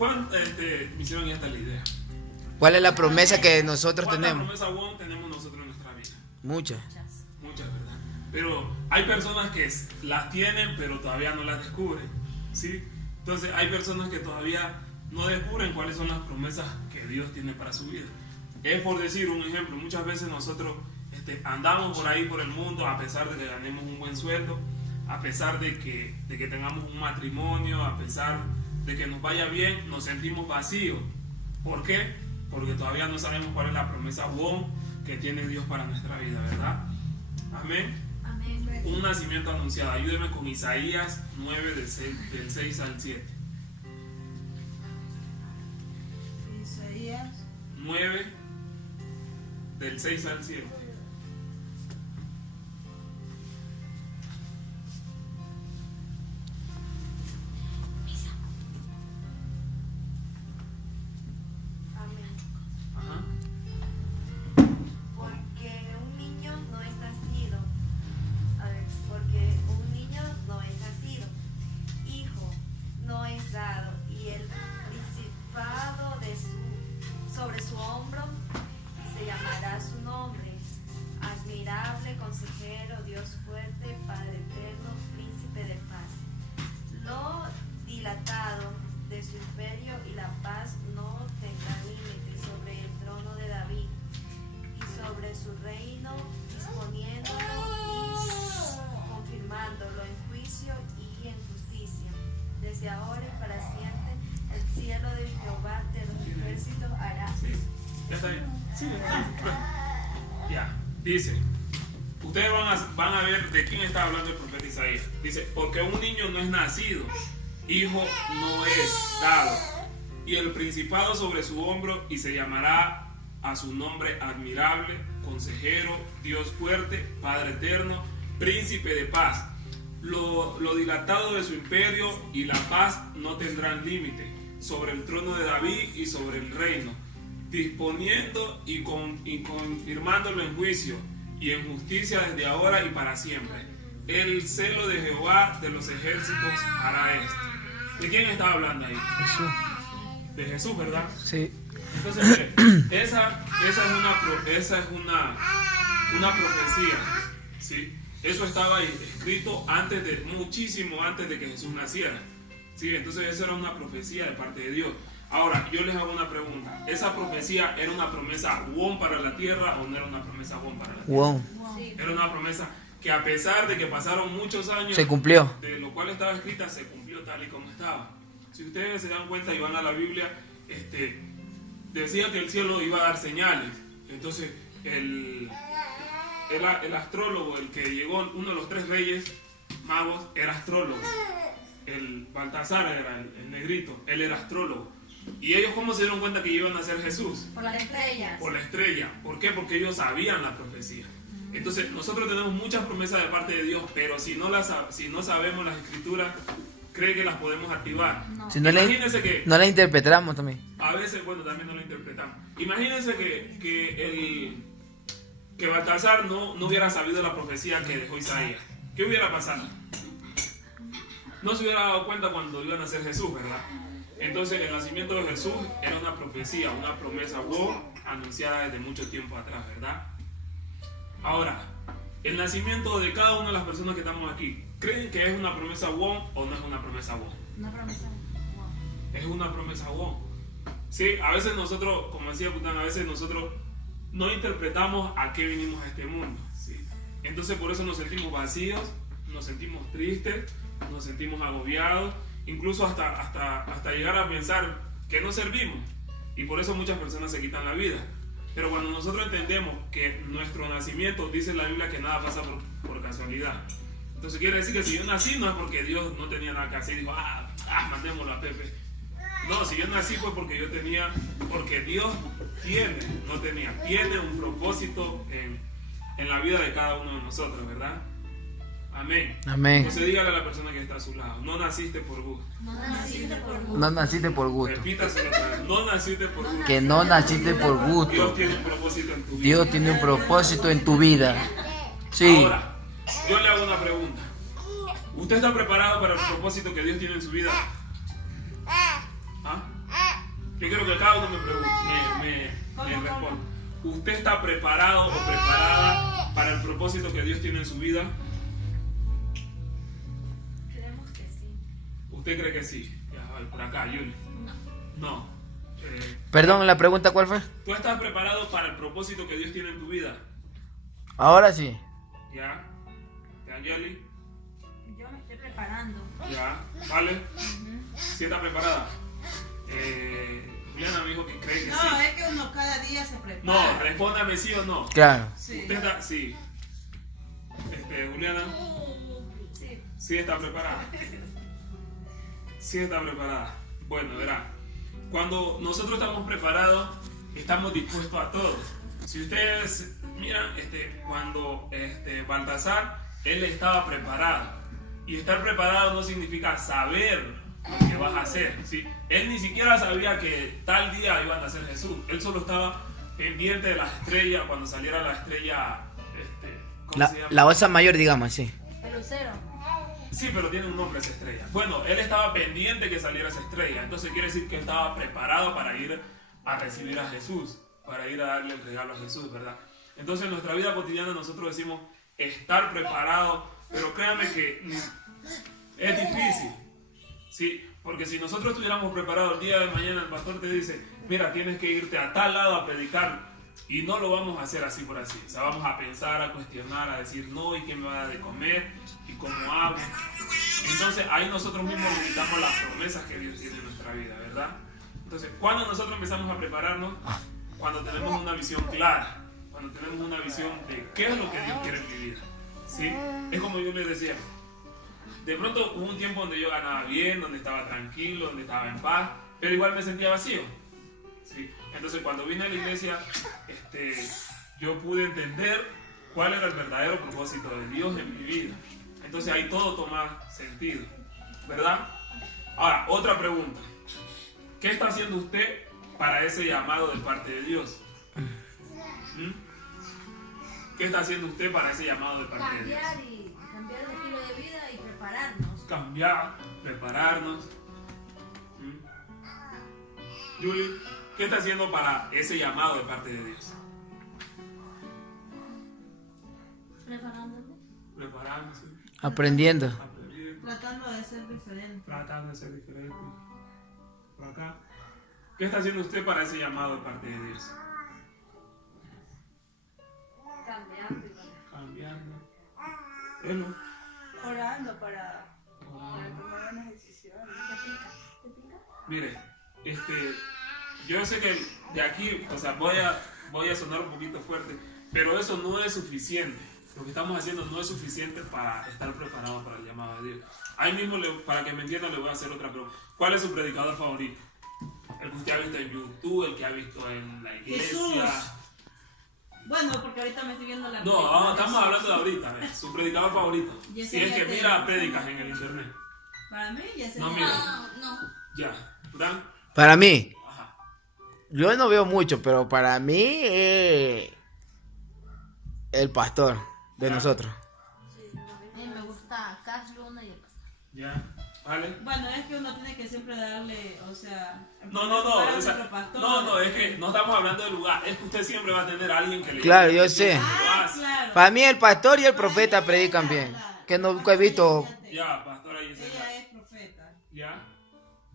me hicieron esta la idea. ¿Cuál es la promesa que nosotros tenemos? ¿Cuántas promesas buenas tenemos nosotros en nuestra vida? Muchas. Muchas, ¿verdad? Pero hay personas que las tienen, pero todavía no las descubren, ¿sí? Entonces hay personas que todavía no descubren cuáles son las promesas que Dios tiene para su vida. Es por decir un ejemplo, muchas veces nosotros andamos por ahí por el mundo a pesar de que ganemos un buen sueldo, a pesar de que tengamos un matrimonio, a pesar de que nos vaya bien, nos sentimos vacíos. ¿Por qué? Porque todavía no sabemos cuál es la promesa buena que tiene Dios para nuestra vida, ¿verdad? Amén. Amén. Un nacimiento anunciado. Ayúdeme con Isaías 9 del 6 al 7. Isaías 9 del 6 al 7. Amén. Ajá. Porque un niño no es nacido. A ver, porque un niño no es nacido. Hijo no es dado. Y el principado sobre su hombro, y se llamará su nombre. Admirable, consejero, Dios fuerte, Padre eterno, príncipe de paz. Lo dilatado de su imperio y la paz no tendrá límite sobre el trono de David y sobre su reino, disponiéndolo y confirmándolo en juicio y en justicia. Desde ahora y para siempre, el cielo de Jehová de los ejércitos hará. Sí. ¿Ya está bien? Sí. Ya. Dice, ustedes van a ver de quién está hablando el profeta Isaías. Dice, porque un niño no es nacido, hijo no es dado, y el principado sobre su hombro, y se llamará a su nombre admirable, consejero, Dios fuerte, Padre eterno, príncipe de paz. Lo dilatado de su imperio y la paz no tendrán límite sobre el trono de David y sobre el reino, disponiendo y confirmándolo en juicio y en justicia desde ahora y para siempre. El celo de Jehová de los ejércitos hará esto. ¿De quién está hablando ahí? Jesús. De Jesús, ¿verdad? Sí. Entonces, mire, esa es una profecía, ¿sí? Eso estaba ahí escrito muchísimo antes de que Jesús naciera, ¿sí? Entonces esa era una profecía de parte de Dios. Ahora, yo les hago una pregunta. ¿Esa profecía era una promesa buena para la tierra o no era una promesa buena para la tierra? Wow. Sí. Era una promesa que a pesar de que pasaron muchos años, Se cumplió. de lo cual estaba escrita, se cumplió tal y como estaba. Si ustedes se dan cuenta y van a la Biblia, decía que el cielo iba a dar señales. Entonces, el astrólogo, el que llegó, uno de los 3 reyes magos, era astrólogo. El Baltasar era el negrito, él era astrólogo. ¿Y ellos cómo se dieron cuenta que iban a ser Jesús? Por las estrellas. Por la estrella. ¿Por qué? Porque ellos sabían la profecía. Entonces, nosotros tenemos muchas promesas de parte de Dios, pero si no sabemos las escrituras, ¿cree que las podemos activar? No. Si no Imagínense que no la interpretamos también. a veces, bueno, también no lo interpretamos. Imagínense que Baltasar no hubiera sabido la profecía que dejó Isaías. ¿Qué hubiera pasado? No se hubiera dado cuenta cuando iban a ser Jesús, ¿verdad? Entonces el nacimiento de Jesús era una profecía, una promesa buena anunciada desde mucho tiempo atrás, ¿verdad? Ahora, el nacimiento de cada una de las personas que estamos aquí, ¿creen que es una promesa buena o no es una promesa buena? Una promesa. Wow. Es una promesa buena. Sí, a veces nosotros, como decía Pután, a veces nosotros no interpretamos a qué vinimos a este mundo, ¿sí? Entonces por eso nos sentimos vacíos, nos sentimos tristes, nos sentimos agobiados, incluso hasta llegar a pensar que no servimos, y por eso muchas personas se quitan la vida. Pero cuando nosotros entendemos que nuestro nacimiento, dice la Biblia, que nada pasa por casualidad, entonces quiere decir que si yo nací no es porque Dios no tenía nada que hacer y dijo, mandémoslo a Pepe. No, si yo nací fue porque Dios tiene un propósito en la vida de cada uno de nosotros, ¿verdad? Amén. Amén. Entonces dígale a la persona que está a su lado, no naciste por gusto. No naciste por gusto. No naciste por gusto. Repítaselo otra vez, no naciste por gusto. Que no naciste por Dios gusto. tiene un propósito en tu vida. Dios tiene un propósito en tu vida. Sí. Ahora, yo le hago una pregunta. ¿Usted está preparado para el propósito que Dios tiene en su vida? ¿Ah? Yo quiero que cada uno me responda. ¿Usted está preparado o preparada para el propósito que Dios tiene en su vida? Creemos que sí. ¿Usted cree que sí? Ya, a ver, por acá, Yuli. No. Perdón, la pregunta ¿cuál fue? ¿Tú estás preparado para el propósito que Dios tiene en tu vida? Ahora sí. ¿Ya? Angeli. Yo me estoy preparando. ¿Ya? ¿Vale? ¿Sí está preparada? Juliana me dijo que cree que sí. No, es que uno cada día se prepara. No, respóndame sí o no. Claro. Sí. ¿Usted está? Sí. Juliana. Sí. Sí está preparada. Sí está preparada. Bueno, verá. Cuando nosotros estamos preparados, estamos dispuestos a todo. Si ustedes miran, cuando Baltasar, él estaba preparado. Y estar preparado no significa saber lo que vas a hacer, ¿sí? Él ni siquiera sabía que tal día iba a nacer Jesús. Él solo estaba pendiente de las estrellas, cuando saliera la estrella, ¿cómo se llama? La osa mayor, digamos, sí. El lucero. Sí, pero tiene un nombre esa estrella. Bueno, él estaba pendiente que saliera esa estrella. Entonces quiere decir que estaba preparado para ir a recibir a Jesús, para ir a darle el regalo a Jesús, ¿verdad? Entonces en nuestra vida cotidiana nosotros decimos estar preparado, pero créanme que es difícil, ¿sí? Porque si nosotros estuviéramos preparados el día de mañana, el pastor te dice, mira, tienes que irte a tal lado a predicar, y no lo vamos a hacer así por así. O sea, vamos a pensar, a cuestionar, a decir, no, ¿y qué me va a dar de comer? ¿Y cómo hago? Entonces ahí nosotros mismos limitamos las promesas que Dios tiene en nuestra vida, ¿verdad? Entonces, ¿cuándo nosotros empezamos a prepararnos? Cuando tenemos una visión clara, cuando tenemos una visión de qué es lo que Dios quiere en mi vida, ¿sí? Es como yo les decía, de pronto hubo un tiempo donde yo ganaba bien, donde estaba tranquilo, donde estaba en paz, pero igual me sentía vacío, ¿sí? Entonces cuando vine a la iglesia, yo pude entender cuál era el verdadero propósito de Dios en mi vida. Entonces ahí todo toma sentido, ¿verdad? Ahora, otra pregunta. ¿Qué está haciendo usted para ese llamado de parte de Dios? ¿Qué está haciendo usted para ese llamado de parte de Dios? Cambiar el estilo de vida y prepararnos. Cambiar, prepararnos. Julie, ¿qué está haciendo para ese llamado de parte de Dios? Preparándome. Preparándose, Aprendiendo. aprendiendo, Tratando de ser diferente. tratando de ser diferente. Por acá. ¿Qué está haciendo usted para ese llamado de parte de Dios? Cambiando y Cambiando. Bueno, Orando para tomar unas decisiones. mire, yo sé que de aquí, o sea, voy a sonar un poquito fuerte, pero eso no es suficiente. Lo que estamos haciendo no es suficiente para estar preparados para el llamado de Dios. Ahí mismo, para que me entiendan, le voy a hacer otra pregunta. ¿Cuál es su predicador favorito? El que usted ha visto en YouTube, el que ha visto en la iglesia. Jesús. Bueno, porque ahorita me estoy viendo la No, película. estamos hablando de ahorita, a ver, su predicador favorito. Si Yesenia es que Tena. mira prédicas en el internet. Para mí ya se No, mira. Ya, ¿verdad? Para mí, Ajá. yo no veo mucho, pero para mí el pastor de Ya. nosotros. A mí me gusta Cash Luna y el pastor. Ya, ¿vale? Bueno, es que uno tiene que siempre darle, o sea... No, para o sea, nuestro pastor. no, es que no estamos hablando de lugar, es que usted siempre va a tener a alguien que le... Claro, yo sé. Claro. Para mí el pastor y el profeta predican bien. Que nunca he visto. Ya, pastora Ella Yesenia. es profeta. Ya,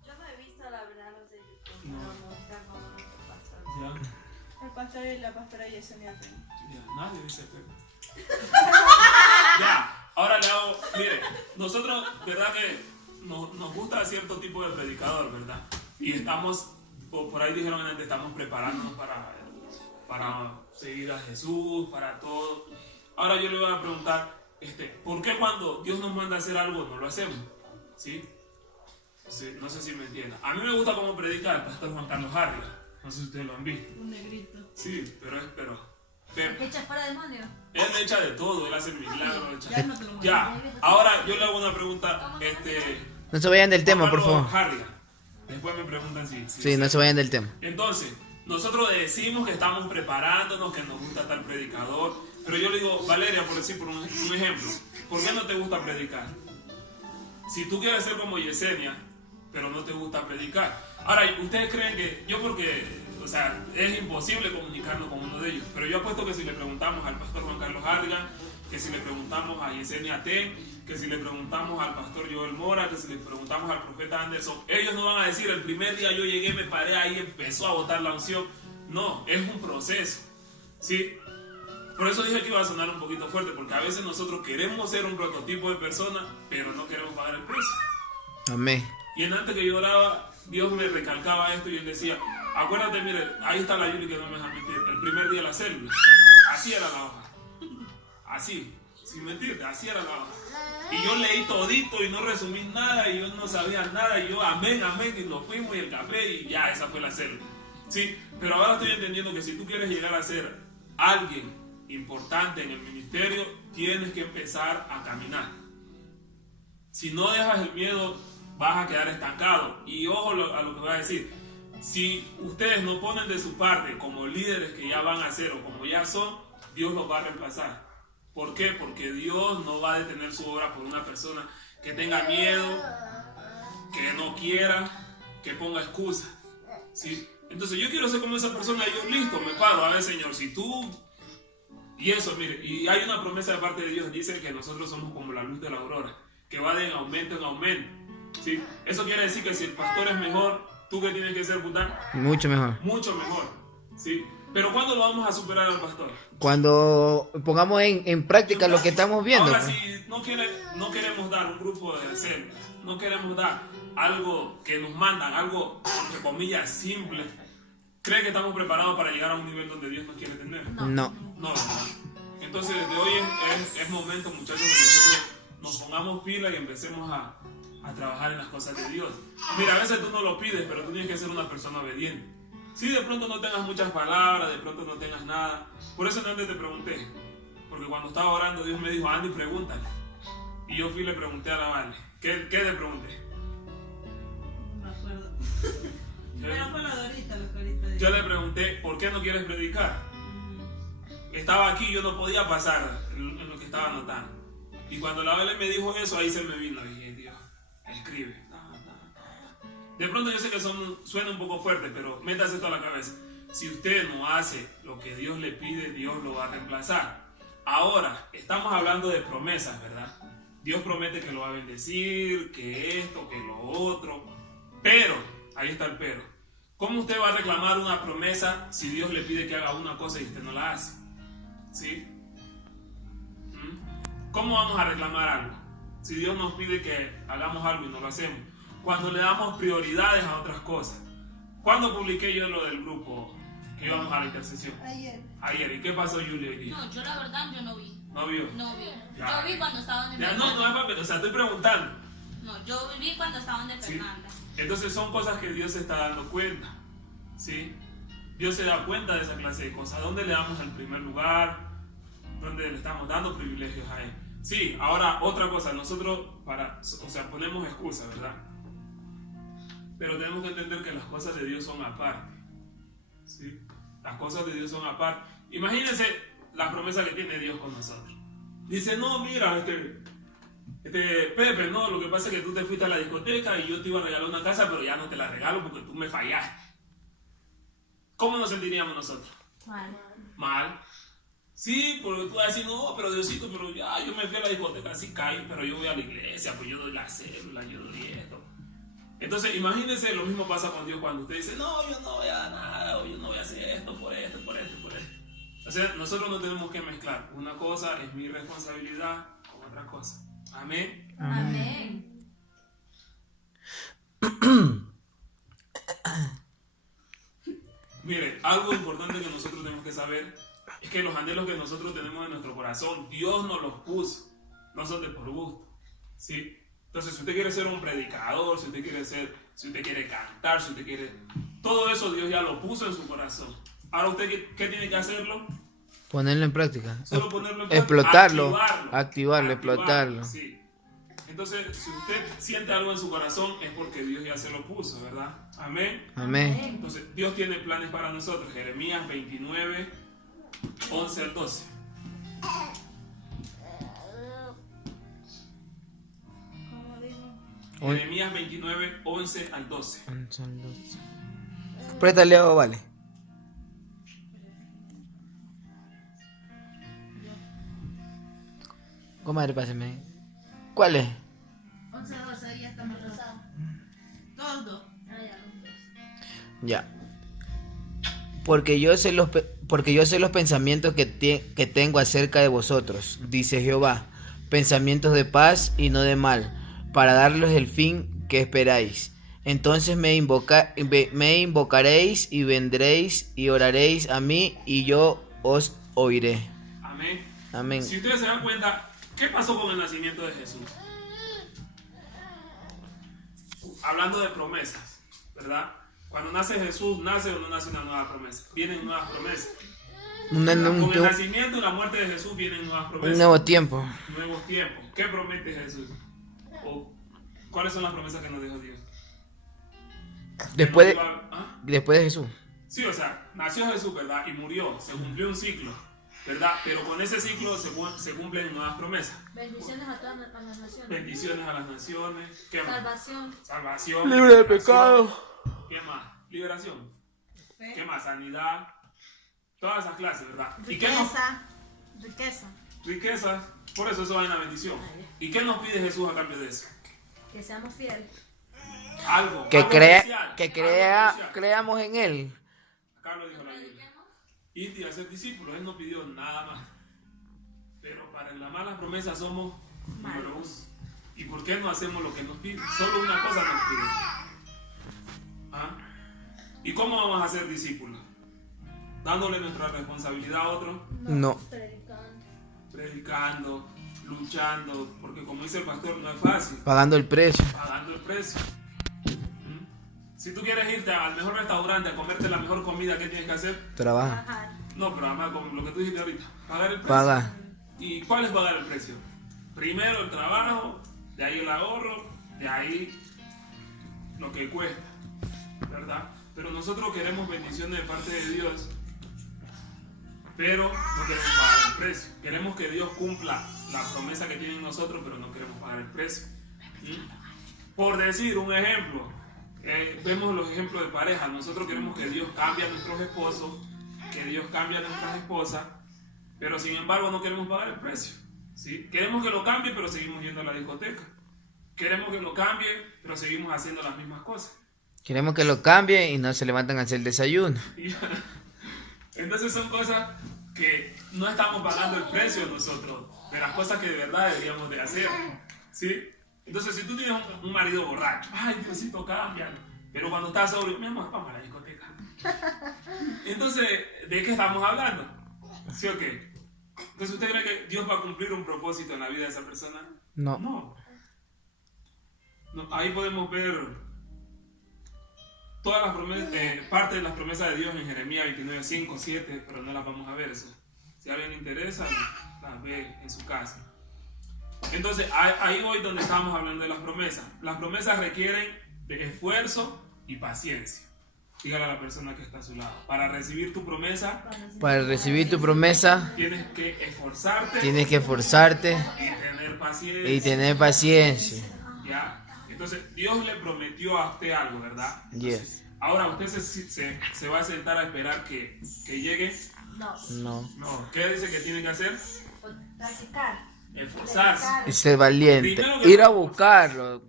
yo no he visto la verdad los de YouTube, No. pero me gusta como nuestro pastor. ya, El pastor y la pastora Yesenia Tena. ya, nadie dice que... Ya, ahora le hago, mire, nosotros, verdad que nos gusta cierto tipo de predicador, ¿verdad? Y estamos, por ahí dijeron antes, estamos preparándonos para seguir a Jesús, para todo. Ahora yo le voy a preguntar, ¿por qué cuando Dios nos manda a hacer algo no lo hacemos? ¿Sí? Sí, no sé si me entienden. A mí me gusta cómo predica el pastor Juan Carlos Harris. No sé si ustedes lo han visto. Un negrito. Sí, pero ¿Qué echa fuera demonios? él echa de todo, él hace milagros. Ya no te lo muestro. Ya, ahora yo le hago una pregunta. No se vayan del tema, por favor. Harry. Después me preguntan si. Sí, no se vayan del tema. Entonces, nosotros decimos que estamos preparándonos, que nos gusta tal predicador. Pero yo le digo, Valeria, por decir por un ejemplo, ¿por qué no te gusta predicar? Si tú quieres ser como Yesenia, pero no te gusta predicar. Ahora, ¿ustedes creen que yo o sea, es imposible comunicarnos con uno de ellos, pero yo apuesto que si le preguntamos al pastor Juan Carlos Harrigan, que si le preguntamos a Yesenia T, que si le preguntamos al pastor Joel Mora, que si le preguntamos al profeta Anderson, ellos no van a decir, el primer día yo llegué, me paré ahí, empezó a botar la unción. No, es un proceso, ¿sí? Por eso dije que iba a sonar un poquito fuerte, porque a veces nosotros queremos ser un prototipo de persona, pero no queremos pagar el precio. Amén. Y en antes que yo oraba, Dios me recalcaba esto y él decía, acuérdate, mire, ahí está la Yuli que no me deja mentir, el primer día de la célula, así era la hoja, así, sin mentirte, así era la hoja. Y yo leí todito y no resumí nada y yo no sabía nada y yo amén, amén, y nos fuimos y el café y ya, esa fue la célula. Sí, pero ahora estoy entendiendo que si tú quieres llegar a ser alguien importante en el ministerio, tienes que empezar a caminar. Si no dejas el miedo, vas a quedar estancado. Y ojo a lo que voy a decir. Si ustedes no ponen de su parte como líderes que ya van a ser o como ya son, Dios los va a reemplazar. ¿Por qué? Porque Dios no va a detener su obra por una persona que tenga miedo, que no quiera, que ponga excusas. ¿Sí? Entonces yo quiero ser como esa persona y yo listo, me paro. A ver, Señor, si tú... Y eso, mire, y hay una promesa de parte de Dios, dice que nosotros somos como la luz de la aurora, que va de aumento en aumento. ¿Sí? Eso quiere decir que si el pastor es mejor, ¿tú qué tienes que ser, Bután? Mucho mejor. Mucho mejor. ¿Sí? Pero ¿cuándo lo vamos a superar al pastor? Cuando pongamos en práctica lo que estamos viendo. Ahora, pues. si no queremos dar un grupo de células, no queremos dar algo que nos mandan, algo, entre comillas, simple, ¿cree que estamos preparados para llegar a un nivel donde Dios nos quiere tener? No. No. Entonces, desde hoy es momento, muchachos, de que nosotros nos pongamos pila y empecemos a trabajar en las cosas de Dios. Mira, a veces tú no lo pides, pero tú tienes que ser una persona obediente. Si de pronto no tengas muchas palabras, de pronto no tengas nada. Por eso antes te pregunté, porque cuando estaba orando Dios me dijo, Andy, pregúntale. Y yo fui y le pregunté a la Vale. ¿Qué le pregunté? No me acuerdo. Pero fue lo de ahorita, lo que ahorita dije. Yo le pregunté, ¿por qué no quieres predicar? Estaba aquí, yo no podía pasar en lo que estaba anotando. Y cuando la Vale me dijo eso, ahí se me vino. Y dije, Dios, escribe. De pronto yo sé que suena un poco fuerte, pero métase esto a la cabeza. Si usted no hace lo que Dios le pide, Dios lo va a reemplazar. Ahora, estamos hablando de promesas, ¿verdad? Dios promete que lo va a bendecir, que esto, que lo otro. Pero, ahí está el pero. ¿Cómo usted va a reclamar una promesa si Dios le pide que haga una cosa y usted no la hace? ¿Sí? ¿Cómo vamos a reclamar algo? Si Dios nos pide que hagamos algo y no lo hacemos. Cuando le damos prioridades a otras cosas. ¿Cuándo publiqué yo lo del grupo que íbamos a la intercesión? Ayer. ¿Y qué pasó, Julia, hoy día? No, yo la verdad yo no vi. ¿No vio? No vi. Ya. Yo vi cuando estaban de Ya, Fernanda. no es papel, o sea, estoy preguntando. No, yo vi cuando estaban de ¿Sí? Fernanda. Entonces son cosas que Dios se está dando cuenta. ¿Sí? Dios se da cuenta de esa clase de cosas. ¿Dónde le damos el primer lugar? ¿Dónde le estamos dando privilegios a Él? Sí, ahora otra cosa. Nosotros ponemos excusas, ¿verdad? Pero tenemos que entender que las cosas de Dios son aparte. ¿Sí? Las cosas de Dios son aparte. Imagínense las promesas que tiene Dios con nosotros. Dice, no, mira, Pepe, no, lo que pasa es que tú te fuiste a la discoteca y yo te iba a regalar una casa, pero ya no te la regalo porque tú me fallaste. ¿Cómo nos sentiríamos nosotros? Mal. Sí, porque tú vas a decir, no, pero Diosito, pero ya, yo me fui a la discoteca, así caí, pero yo voy a la iglesia, pues yo doy la célula, yo doy esto. Entonces, imagínense, lo mismo pasa con Dios cuando usted dice, no, yo no voy a dar nada, o yo no voy a hacer esto, por esto. O sea, nosotros no tenemos que mezclar. Una cosa es mi responsabilidad con otra cosa. Amén. Amén. Mire, algo importante que nosotros tenemos que saber es que los anhelos que nosotros tenemos en nuestro corazón, Dios nos los puso, no son de por gusto. ¿Sí? Entonces, si usted quiere ser un predicador, si usted quiere cantar, si usted quiere... Todo eso Dios ya lo puso en su corazón. Ahora, ¿usted qué tiene que hacerlo? Ponerlo en práctica. Solo ponerlo en práctica. Explotarlo. Activarlo, explotarlo. Sí. Entonces, si usted siente algo en su corazón, es porque Dios ya se lo puso, ¿verdad? Amén. Amén. Entonces, Dios tiene planes para nosotros. Jeremías 29, 11 al 12. ¿Cómo digo? Jeremías 29, 11 al 12. Préstale, vale. Comadre, pásame. ¿Cuál es? 11, 12, ahí ya está más rosado. Todos dos. Ah, ya, los dos. Ya. Porque yo sé los pensamientos que tengo acerca de vosotros, dice Jehová, pensamientos de paz y no de mal, para darles el fin que esperáis. Entonces me invocaréis y vendréis y oraréis a mí y yo os oiré. Amén. Amén. Si ustedes se dan cuenta, ¿qué pasó con el nacimiento de Jesús? Hablando de promesas, ¿verdad? Cuando nace Jesús, ¿nace o no nace una nueva promesa? Vienen nuevas promesas. Con el nacimiento y la muerte de Jesús vienen nuevas promesas. Un nuevo tiempo. Nuevos tiempos. ¿Qué promete Jesús? ¿O cuáles son las promesas que nos dijo Dios? Después de Jesús. Sí, o sea, nació Jesús, ¿verdad? Y murió. Se cumplió un ciclo, ¿verdad? Pero con ese ciclo se cumplen nuevas promesas. Bendiciones a todas las naciones. Bendiciones a las naciones. ¿Qué más? Salvación. Salvación. Libre de liberación. pecado. ¿Qué más? Liberación. ¿Qué más? Sanidad. Todas esas clases, ¿verdad? ¿Y qué nos... Riqueza. Riquezas. Por eso va en la bendición. ¿Y qué nos pide Jesús a cambio de eso? Que seamos fieles. Algo. Que algo crea, especial, que algo crea, especial. creamos en él. Acá lo dijo la Biblia. Ir y hacer discípulos. Él no pidió nada más. Pero para las malas promesas somos número 1. ¿Y por qué no hacemos lo que nos pide? Solo una cosa nos pide. ¿Ah? ¿Y cómo vamos a ser discípulos? Dándole nuestra responsabilidad a otros. No. Predicando, luchando, porque como dice el pastor, no es fácil. Pagando el precio. Pagando el precio. Si tú quieres irte al mejor restaurante a comerte la mejor comida, ¿qué tienes que hacer? Trabaja. No, pero además con lo que tú dijiste ahorita, pagar el precio. Paga. ¿Y cuál es pagar el precio? Primero el trabajo, de ahí el ahorro, de ahí lo que cuesta, ¿verdad? Pero nosotros queremos bendiciones de parte de Dios, pero no queremos pagar el precio. Queremos que Dios cumpla la promesa que tiene en nosotros, pero no queremos pagar el precio. Por decir un ejemplo, vemos los ejemplos de pareja. Nosotros queremos que Dios cambie a nuestros esposos, que Dios cambie a nuestras esposas, pero sin embargo no queremos pagar el precio, ¿sí? Queremos que lo cambie, pero seguimos yendo a la discoteca. Queremos que lo cambie, pero seguimos haciendo las mismas cosas. Queremos que lo cambie y no se levantan a hacer el desayuno. Entonces son cosas que no estamos pagando el precio nosotros de las cosas que de verdad deberíamos de hacer, ¿sí? Entonces si tú tienes un marido borracho, ay, Diosito, cámbialo, pero cuando estás sobrio, mi amor, vamos a la discoteca. Entonces, ¿de qué estamos hablando? ¿Sí o qué? Entonces, ¿usted cree que Dios va a cumplir un propósito en la vida de esa persona? No. No. Ahí podemos ver todas las promesas, parte de las promesas de Dios en Jeremías 29, 5, 7, pero no las vamos a ver eso. Si a alguien le interesa, las ve en su casa. Entonces, ahí voy donde estamos hablando de las promesas. Las promesas requieren de esfuerzo y paciencia. Dígale a la persona que está a su lado. Para recibir tu promesa, tienes que esforzarte y tener paciencia. ¿Ya? Entonces, Dios le prometió a usted algo, ¿verdad? Yes. Ahora, ¿usted se va a sentar a esperar que llegue? No. No. ¿Qué dice que tiene que hacer? Practicar. Esforzarse. Y ser valiente. Primero Ir a buscarlo.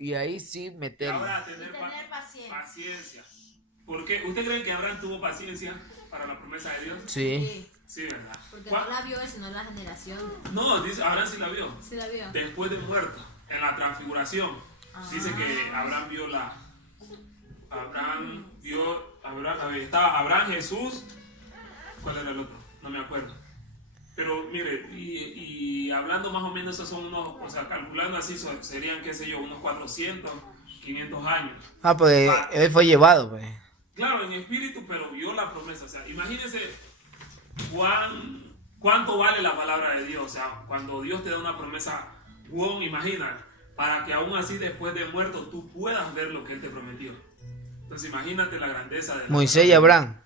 Y ahí sí Y meterlo. ahora tener paciencia. ¿Por qué? ¿Usted cree que Abraham tuvo paciencia para la promesa de Dios? Sí. Sí, ¿verdad? Porque no la vio, sino la generación. No, dice, Abraham sí la vio. Sí la vio. Después de muerto, en la transfiguración. Dice que Abraham vio estaba Abraham, Jesús. ¿Cuál era el otro? No me acuerdo. Pero mire, y hablando más o menos, esos son unos, o sea, calculando así, serían, qué sé yo, unos 400, 500 años. Pues él fue llevado, pues. Claro, en espíritu, pero vio la promesa. O sea, imagínense cuánto vale la palabra de Dios. O sea, cuando Dios te da una promesa, imagina, para que aún así después de muerto tú puedas ver lo que Él te prometió. Entonces imagínate la grandeza de Moisés y Abraham.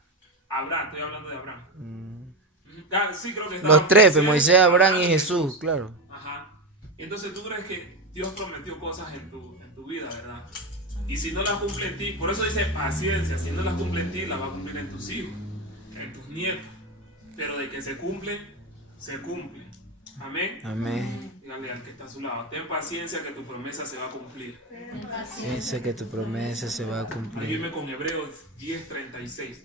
Abraham, estoy hablando de Abraham. Sí, creo que Los tres, Moisés, Abraham y Jesús, claro. Ajá. Entonces, ¿tú crees que Dios prometió cosas en tu vida, ¿verdad? Y si no las cumple en ti, por eso dice paciencia, si no las cumple en ti, las va a cumplir en tus hijos, en tus nietos. Pero de que se cumple, se cumple. Amén. Amén. Dígale al que está a su lado, ten paciencia que tu promesa se va a cumplir. Piensa que tu promesa se va a cumplir. Ayúdeme con Hebreos 10:36.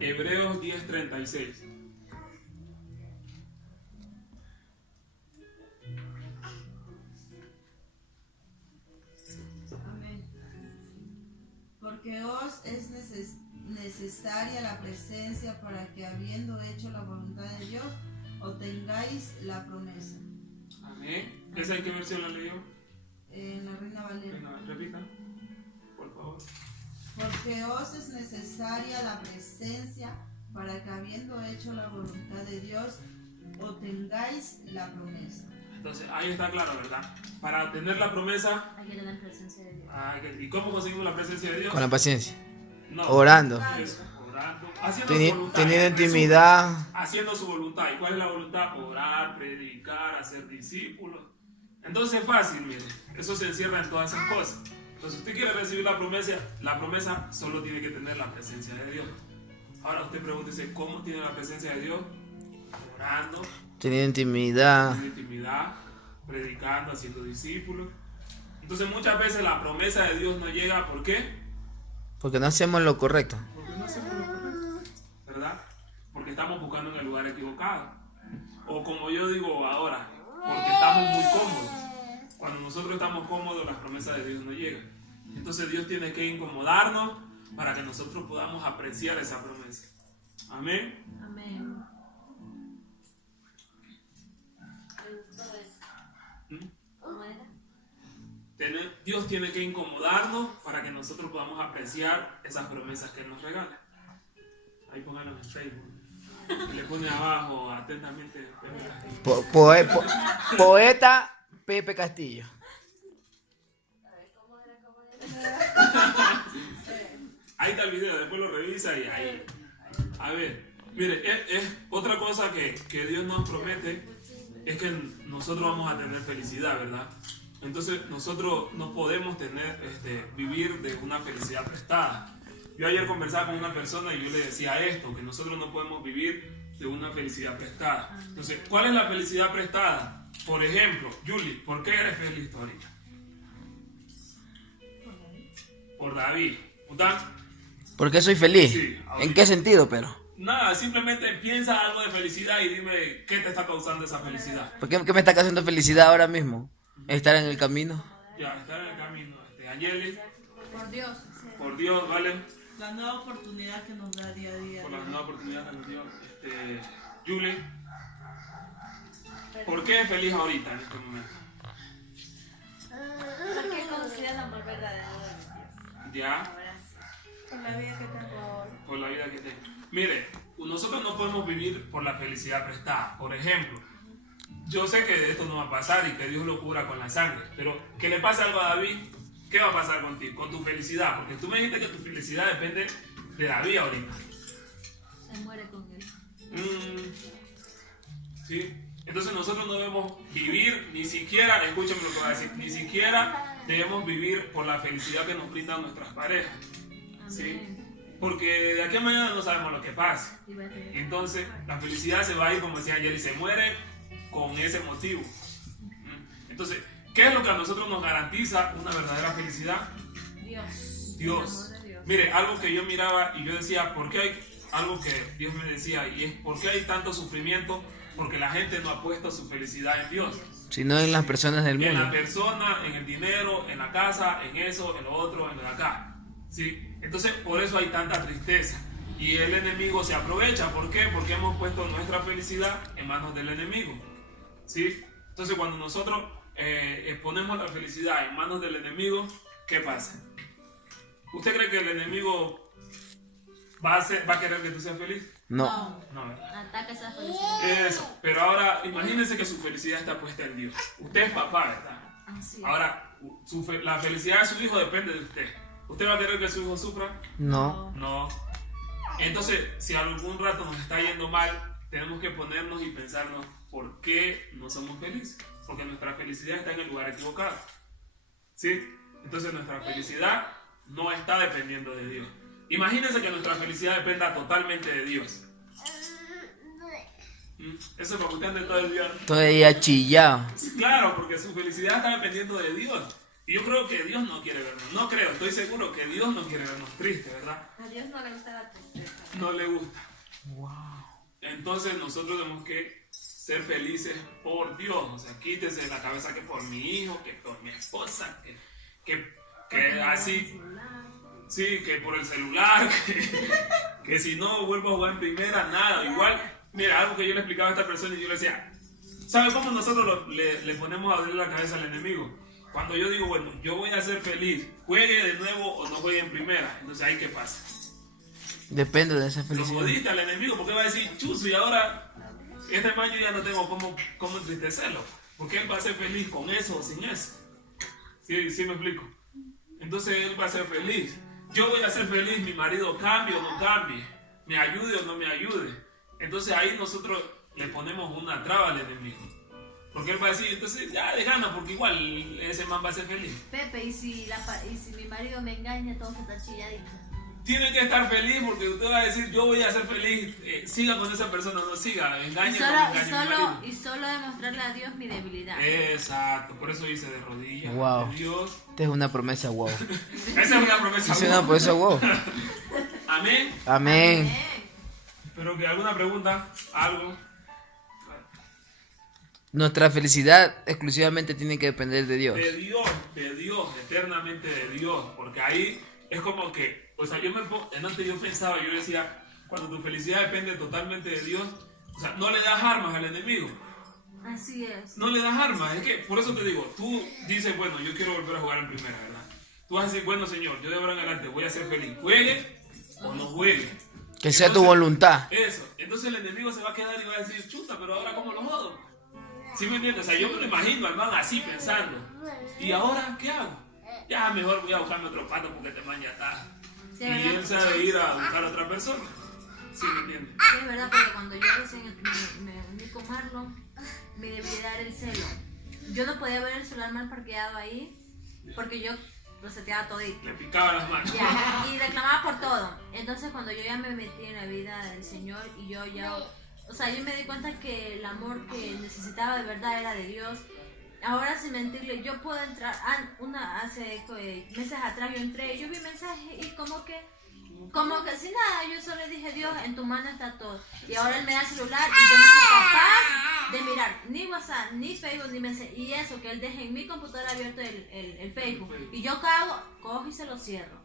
Hebreos 10:36. Amén. Porque os es necesaria la presencia para que, habiendo hecho la voluntad de Dios, obtengáis la promesa. Amén. ¿Esa en qué versión la leyó? En la Reina Valera. Venga, repita, por favor. Porque os es necesaria la presencia para que, habiendo hecho la voluntad de Dios, obtengáis la promesa. Entonces, ahí está claro, ¿verdad? Para obtener la promesa, Hay que tener presencia de Dios. ¿y cómo conseguimos la presencia de Dios? Con la paciencia. No, Orando. eso, orando, haciendo su voluntad. Teniendo intimidad. Haciendo su voluntad. ¿Y cuál es la voluntad? Orar, predicar, hacer discípulos. Entonces es fácil, mire. Eso se encierra en todas esas cosas. Entonces, si usted quiere recibir la promesa solo tiene que tener la presencia de Dios. Ahora usted pregúntese, ¿cómo tiene la presencia de Dios? Orando, Teniendo intimidad. en intimidad, predicando, haciendo discípulos. Entonces muchas veces la promesa de Dios no llega, ¿por qué? Porque no hacemos lo correcto. Porque no hacemos lo correcto, ¿verdad? Porque estamos buscando en el lugar equivocado. O como yo digo ahora, porque estamos muy cómodos. Cuando nosotros estamos cómodos, las promesas de Dios no llegan. Entonces Dios tiene que incomodarnos para que nosotros podamos apreciar esa promesa. Amén. Amén. ¿Cómo era? Dios tiene que incomodarnos para que nosotros podamos apreciar esas promesas que Él nos regala. Ahí pónganlo en Facebook. Y le pone abajo atentamente Pepe Castillo. Poeta Pepe Castillo. Ahí está el video, después lo revisa y ahí. A ver, mire, es otra cosa que Dios nos promete, es que nosotros vamos a tener felicidad, ¿verdad? Entonces nosotros no podemos vivir de una felicidad prestada. Yo ayer conversaba con una persona y yo le decía esto, que nosotros no podemos vivir de una felicidad prestada. Entonces, ¿cuál es la felicidad prestada? Por ejemplo, Julie, ¿por qué eres feliz tú ahorita? Por David. ¿Usted? ¿Por qué soy feliz? Sí, ahorita. ¿En qué sentido, pero? Nada, simplemente piensa algo de felicidad y dime qué te está causando esa felicidad. ¿Por qué me está causando felicidad ahora mismo? Estar en el camino. Ya, estar en el camino. Angeli, Por Dios. por Dios, ¿vale? La nueva oportunidad que nos da día a día. Por la nueva oportunidad que nos dio. Julie, ¿por qué es feliz ahorita en este momento? Porque he conocido el amor verdadero de Dios. Ya, Ahora sí. Con la vida que tengo. por la vida que tengo. Mire, nosotros no podemos vivir por la felicidad prestada. Por ejemplo, yo sé que esto no va a pasar y que Dios lo cura con la sangre, pero que le pase algo a David, ¿qué va a pasar contigo? Con tu felicidad, porque tú me dijiste que tu felicidad depende de David ahorita. Se muere con él. ¿Sí? Entonces nosotros no debemos vivir, ni siquiera, escúchame lo que voy a decir, ni siquiera debemos vivir por la felicidad que nos brindan nuestras parejas. ¿Sí? Porque de aquí a mañana no sabemos lo que pasa. Entonces la felicidad se va a ir, como decía ayer, y se muere con ese motivo. Entonces, ¿qué es lo que a nosotros nos garantiza una verdadera felicidad? Dios. Dios. El amor de Dios. Mire, algo que yo miraba y yo decía, ¿por qué hay algo que Dios me decía? Y es, ¿por qué hay tanto sufrimiento? Porque la gente no ha puesto su felicidad en Dios. Sino en las personas del En la mundo. persona, en el dinero, en la casa, en eso, en lo otro, en lo de acá. ¿Sí? Entonces, por eso hay tanta tristeza. Y el enemigo se aprovecha. ¿Por qué? Porque hemos puesto nuestra felicidad en manos del enemigo. ¿Sí? Entonces, cuando nosotros ponemos la felicidad en manos del enemigo, ¿qué pasa? ¿Usted cree que el enemigo va a querer que tú seas feliz? No. No, ¿verdad? Ataca esa felicidad. Eso. Pero ahora, imagínense que su felicidad está puesta en Dios. Usted es papá, ¿verdad? Así es. Ahora, la felicidad de su hijo depende de usted. ¿Usted va a querer que su hijo sufra? No. No. Entonces, si algún rato nos está yendo mal, tenemos que ponernos y pensarnos por qué no somos felices. Porque nuestra felicidad está en el lugar equivocado. ¿Sí? Entonces nuestra felicidad no está dependiendo de Dios. Imagínense que nuestra felicidad dependa totalmente de Dios. Eso es para que usted ande todo el día. Todavía chillado. Sí, claro, porque su felicidad está dependiendo de Dios. Y yo creo que Dios no quiere vernos. No creo, estoy seguro que Dios no quiere vernos tristes, ¿verdad? A Dios no le gusta la tristeza. No le gusta. Entonces nosotros tenemos que ser felices por Dios. O sea, quítese de la cabeza que por mi hijo, que por mi esposa, que así. Sí, que por el celular, que si no vuelvo a jugar en primera, nada. Igual, mira, algo que yo le explicaba a esta persona y yo le decía, ¿sabe cómo nosotros le ponemos a doler la cabeza al enemigo? Cuando yo digo, bueno, yo voy a ser feliz, juegue de nuevo o no juegue en primera. Entonces, ¿ahí qué pasa? Depende de esa Lo felicidad. jodiste al enemigo porque va a decir, chuzo, y ahora este man yo ya no tengo cómo entristecerlo. Porque él va a ser feliz con eso o sin eso. ¿Sí me explico? Entonces él va a ser feliz. Yo voy a ser feliz, mi marido cambie o no cambie, me ayude o no me ayude. Entonces ahí nosotros le ponemos una traba al enemigo. Porque él va a decir, entonces ya de gana, porque igual ese man va a ser feliz. Pepe, y si mi marido me engaña, todo se está chilladito. Tiene que estar feliz porque usted va a decir, yo voy a ser feliz, siga con esa persona, no siga, engañe o no engañe a mi marido. Y solo demostrarle a Dios mi debilidad. Exacto, por eso dice de rodillas. Wow. De Dios. Esta es una promesa, wow. Esa es una promesa. Es una promesa, wow. Amén. Amén. Espero que alguna pregunta, algo. Nuestra felicidad exclusivamente tiene que depender de Dios. De Dios, eternamente de Dios. Porque ahí es como que, o sea, antes yo pensaba, yo decía, cuando tu felicidad depende totalmente de Dios, o sea, no le das armas al enemigo. Así es. No le das armas, es que, por eso te digo, tú dices, bueno, yo quiero volver a jugar en primera, ¿verdad? Tú vas a decir, bueno, Señor, yo de ahora en adelante voy a ser feliz, juegue o no juegue. Que sea tu voluntad. Eso, entonces el enemigo se va a quedar y va a decir, chuta, pero ahora ¿cómo lo jodo? ¿Sí me entiendes? O sea, yo me lo imagino al man así pensando. ¿Y ahora qué hago? Ya mejor voy a buscarme otro pato porque este man ya está. Sí, Y ¿verdad? él sabe ir a buscar a otra persona. ¿Sí me entiendes? Sí, es verdad, porque cuando yo recién me uní con Marlon, mi debilidad era el celo. Yo no podía ver el celular mal parqueado ahí porque yo lo seteaba todito. Le picaba las manos. Ya, y reclamaba por todo. Entonces cuando yo ya me metí en la vida del Señor y yo ya, o sea, yo me di cuenta que el amor que necesitaba de verdad era de Dios. Ahora sin mentirle, yo puedo entrar, hace meses atrás yo entré, yo vi mensajes y como que sin nada, yo solo le dije, Dios, en tu mano está todo. Y ahora él me da el celular y yo no soy capaz de mirar ni WhatsApp, ni Facebook, ni mensaje. Y eso, que él deje en mi computadora abierto el Facebook. Y yo cojo y se lo cierro.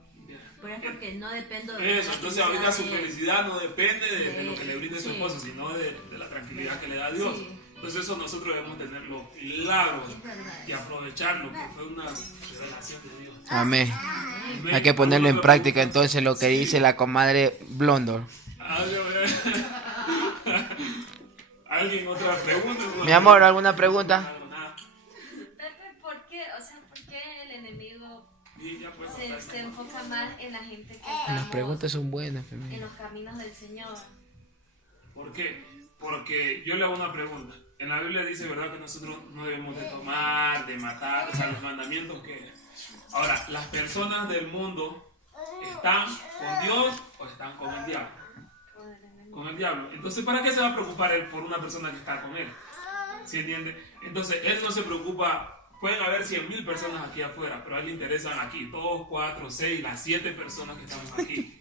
Pero es porque no dependo de Eso, la entonces ahorita su felicidad de él. felicidad no depende de lo que le brinde su Sí. esposo, sino de la tranquilidad que le da Dios. Sí. Entonces eso nosotros debemos tenerlo claro Es verdad. y aprovecharlo, porque fue una revelación de Dios. Amén. Amén. Hay que ponerlo en ¿Alguna práctica pregunta? entonces lo que Sí. dice la comadre Blondor. Ah, ¿alguien otra pregunta? Mi amor, ¿alguna pregunta? Nada. Pepe, ¿por qué? O sea, ¿por qué el enemigo Y ya pues, se enfoca más en la gente que Las estamos preguntas son buenas, en familia. los caminos del Señor? ¿Por qué? Porque yo le hago una pregunta. En la Biblia dice, ¿verdad?, que nosotros no debemos de tomar, de matar, o sea, los mandamientos que... Ahora, ¿las personas del mundo están con Dios o están con el diablo? Con el diablo. Entonces, ¿para qué se va a preocupar él por una persona que está con él? ¿Sí entiende? Entonces, él no se preocupa. Pueden haber 100,000 personas aquí afuera, pero a él le interesan aquí 2, 4, 6, las 7 personas que estamos aquí.